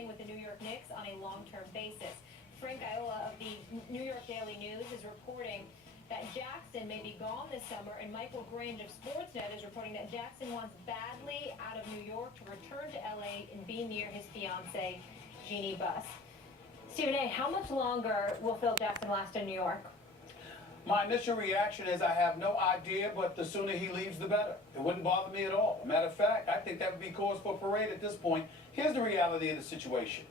staying with the New York Knicks on a long-term basis. Frank Iola of the New York Daily News is reporting that Jackson may be gone this summer, and Michael Grange of Sportsnet is reporting that Jackson wants badly out of New York to return to LA and be near his fiancée, Jeannie Buss. Stephen A., how much longer will Phil Jackson last in New York? My initial reaction is I have no idea, but the sooner he leaves, the better. It wouldn't bother me at all. Matter of fact, I think that would be cause for parade at this point. Here's the reality of the situation.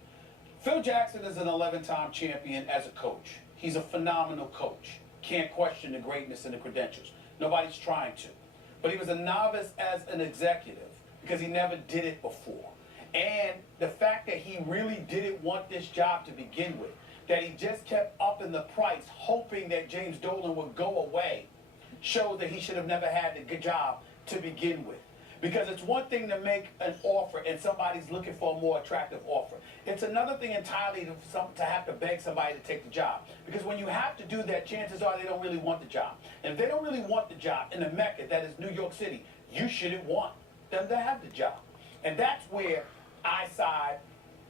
Phil Jackson is an 11-time champion as a coach. He's a phenomenal coach. Can't question the greatness and the credentials. Nobody's trying to. But he was a novice as an executive because he never did it before. And the fact that he really didn't want this job to begin with, that he just kept upping the price, hoping that James Dolan would go away, shows that he should have never had the good job to begin with. Because it's one thing to make an offer and somebody's looking for a more attractive offer. It's another thing entirely to have to beg somebody to take the job. Because when you have to do that, chances are they don't really want the job. And if they don't really want the job in the Mecca that is New York City, you shouldn't want them to have the job. And that's where I side,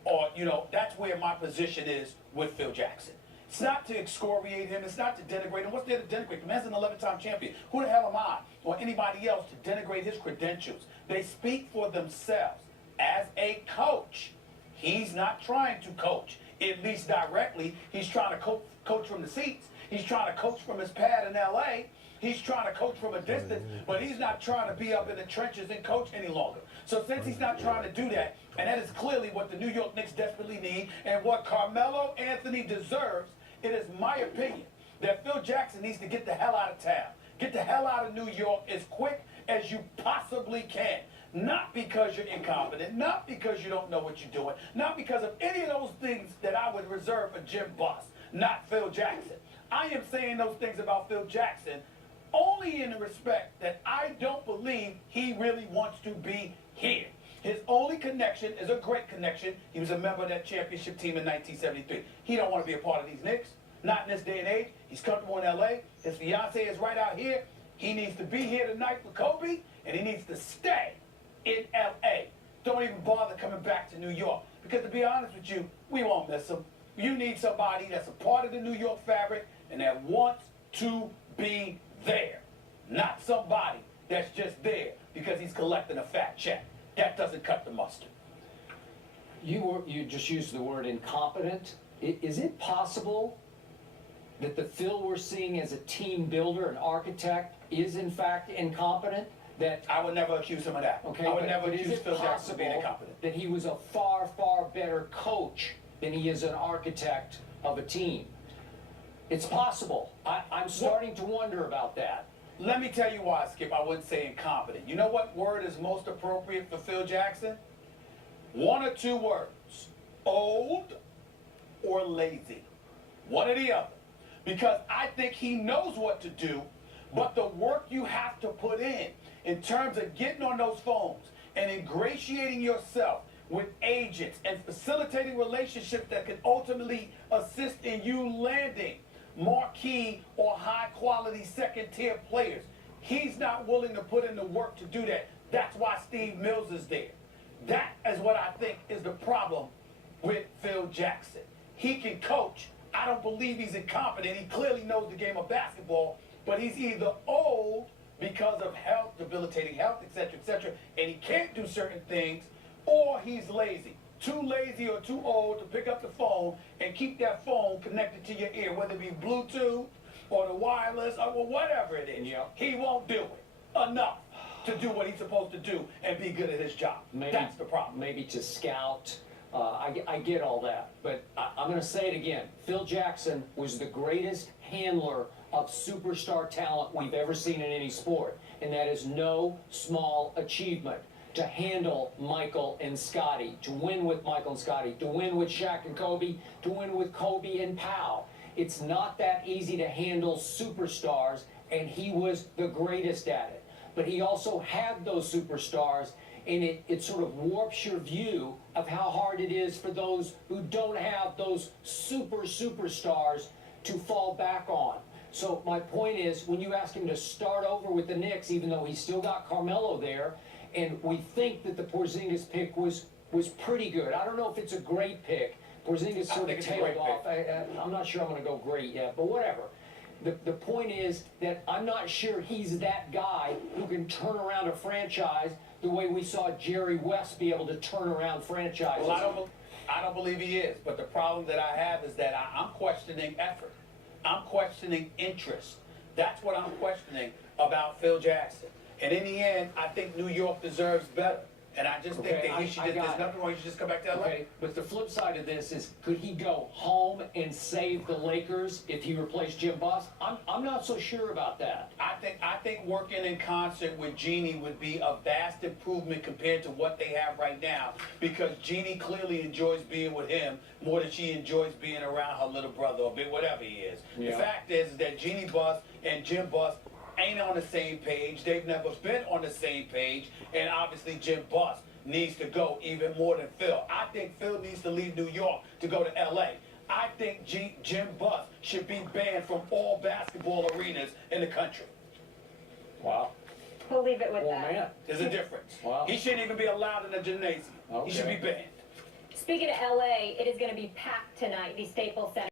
or, that's where my position is with Phil Jackson. It's not to excoriate him. It's not to denigrate him. What's there to denigrate? The man's an 11-time champion. Who the hell am I or anybody else to denigrate his credentials? They speak for themselves. As a coach, he's not trying to coach, at least directly. He's trying to coach from the seats. He's trying to coach from his pad in L.A. He's trying to coach from a distance, but he's not trying to be up in the trenches and coach any longer. So since he's not trying to do that, and that is clearly what the New York Knicks desperately need and what Carmelo Anthony deserves, it is my opinion that Phil Jackson needs to get the hell out of town. Get the hell out of New York as quick as you possibly can. Not because you're incompetent, not because you don't know what you're doing, not because of any of those things that I would reserve for Jim Buss, not Phil Jackson. I am saying those things about Phil Jackson only in the respect that I don't believe he really wants to be here. His only connection is a great connection. He was a member of that championship team in 1973. He don't want to be a part of these Knicks. Not in this day and age. He's comfortable in L.A. His fiance is right out here. He needs to be here tonight for Kobe, and he needs to stay in L.A. Don't even bother coming back to New York. Because to be honest with you, we won't miss him. You need somebody that's a part of the New York fabric and that wants to be there. Not somebody that's just there because he's collecting a fat check. That doesn't cut the mustard. You just used the word incompetent. Is it possible that the Phil we're seeing as a team builder, an architect, is in fact incompetent? That I would never accuse him of that. Okay, I would never is accuse it Phil Jackson of being possible incompetent. that he was a far, far better coach than he is an architect of a team? It's possible. I'm starting to wonder about that. Let me tell you why, Skip, I wouldn't say incompetent. You know what word is most appropriate for Phil Jackson? One or two words. Old or lazy. One or the other. Because I think he knows what to do, but the work you have to put in terms of getting on those phones and ingratiating yourself with agents and facilitating relationships that can ultimately assist in you landing marquee or high-quality second-tier players. He's not willing to put in the work to do that. That's why Steve Mills is there. That is what I think is the problem with Phil Jackson. He can coach. I don't believe he's incompetent. He clearly knows the game of basketball, but he's either old because of health, debilitating health, etc., and he can't do certain things, or he's lazy. Too lazy or too old to pick up the phone and keep that phone connected to your ear, whether it be Bluetooth or the wireless or whatever it is. Yeah. He won't do it enough to do what he's supposed to do and be good at his job. That's the problem. Maybe to scout. I get all that. But I'm going to say it again. Phil Jackson was the greatest handler of superstar talent we've ever seen in any sport. And that is no small achievement. To handle Michael and Scottie, to win with Michael and Scottie, to win with Shaq and Kobe, to win with Kobe and Powell. It's not that easy to handle superstars, and he was the greatest at it. But he also had those superstars, and it sort of warps your view of how hard it is for those who don't have those superstars to fall back on. So my point is, when you ask him to start over with the Knicks, even though he's still got Carmelo there, and we think that the Porzingis pick was was pretty good. I don't know if it's a great pick. Porzingis sort think of it's a great tailed off. I'm not sure I'm going to go great yet, but whatever. The point is that I'm not sure he's that guy who can turn around a franchise the way we saw Jerry West be able to turn around franchises. Well, I don't believe he is. But the problem that I have is that I'm questioning effort. I'm questioning interest. That's what I'm questioning about Phil Jackson. And in the end, I think New York deserves better. And I just think that he should just, there's nothing wrong, he should just come back to LA. Okay, but the flip side of this is, could he go home and save the Lakers if he replaced Jim Buss? I'm not so sure about that. I think working in concert with Jeannie would be a vast improvement compared to what they have right now, because Jeannie clearly enjoys being with him more than she enjoys being around her little brother or whatever he is. Yeah. The fact is that Jeannie Buss and Jim Buss ain't on the same page. They've never been on the same page, and obviously Jim Buss needs to go even more than Phil. I think Phil needs to leave New York to go to LA. I think Jim Buss should be banned from all basketball arenas in the country. Wow. We'll leave it with Well, that. man. There's a difference. Wow. He shouldn't even be allowed in the gymnasium. He should be Okay. banned. Speaking of LA, it is going to be packed tonight, the Staples Center.